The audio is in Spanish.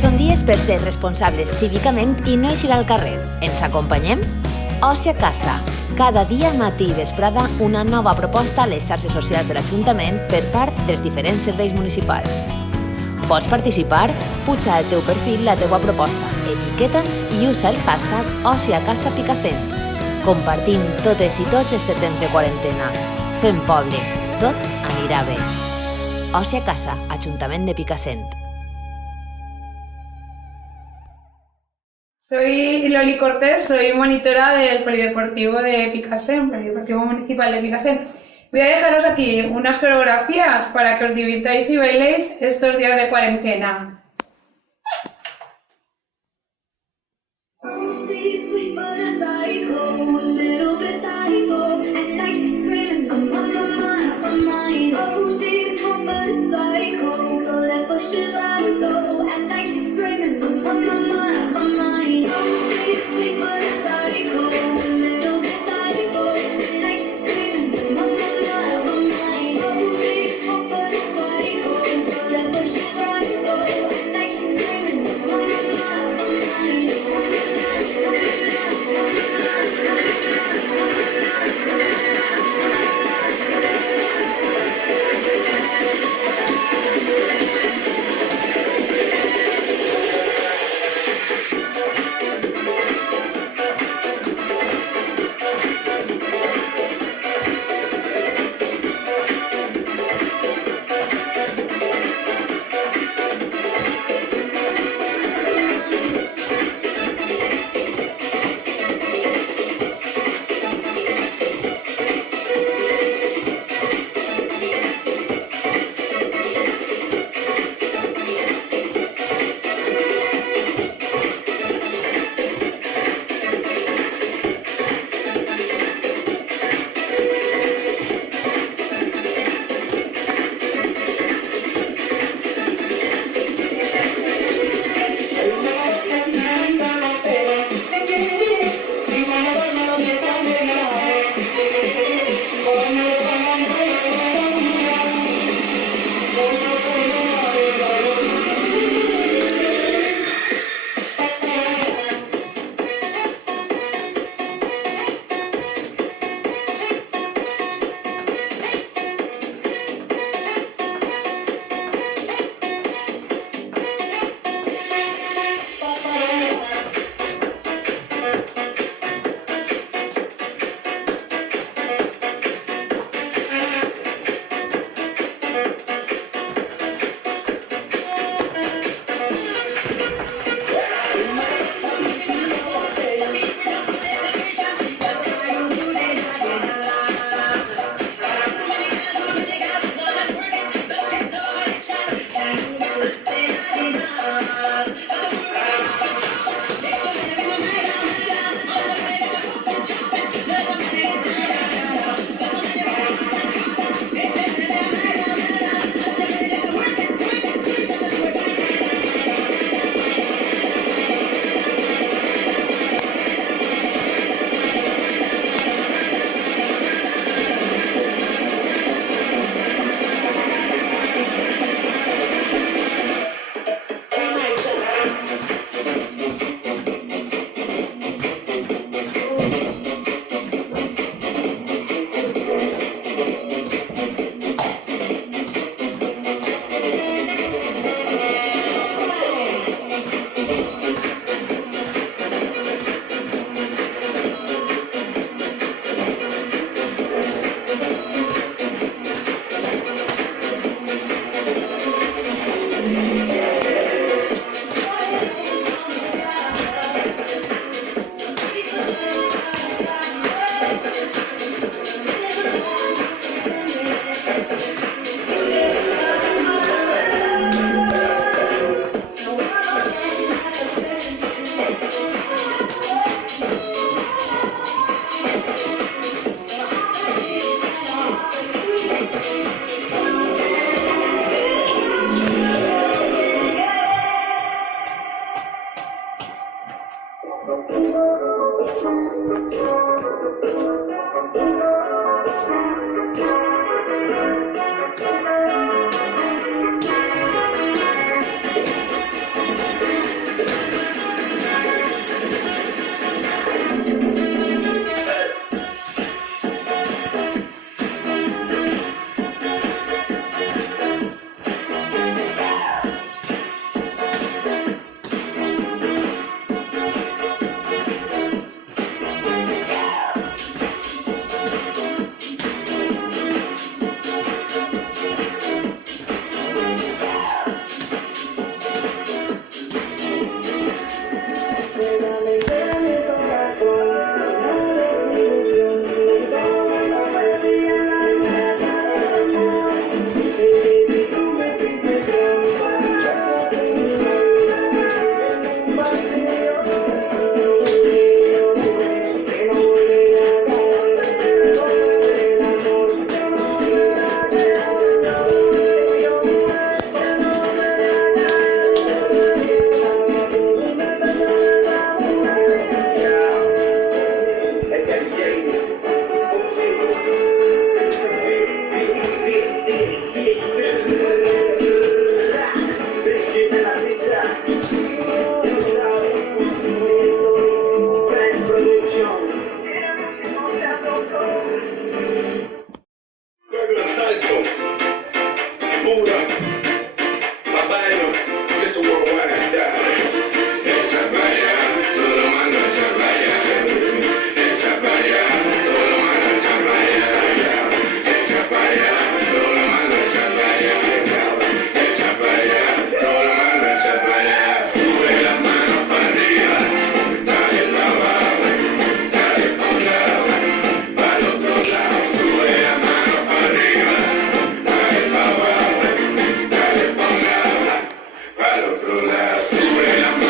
Són dies per ser responsables cívicament i no eixir al carrer. Ens acompanyem? Oci a casa. Cada dia, matí i vesprada, una nova proposta a les xarxes socials de l'Ajuntament per part dels diferents serveis municipals. Pots participar? Puja al teu perfil la teua proposta, etiqueta'ns i usa el hashtag #OciACasaPicassent. Compartim totes i tots este temps de quarantena. Fem poble. Tot anirà bé. Oci a casa, Ajuntament de Picassent. Soy Loli Cortés, soy monitora del Polideportivo de Picassent, Polideportivo Municipal de Picassent. Voy a dejaros aquí unas coreografías para que os divirtáis y bailéis estos días de cuarentena. everlasting. When I'm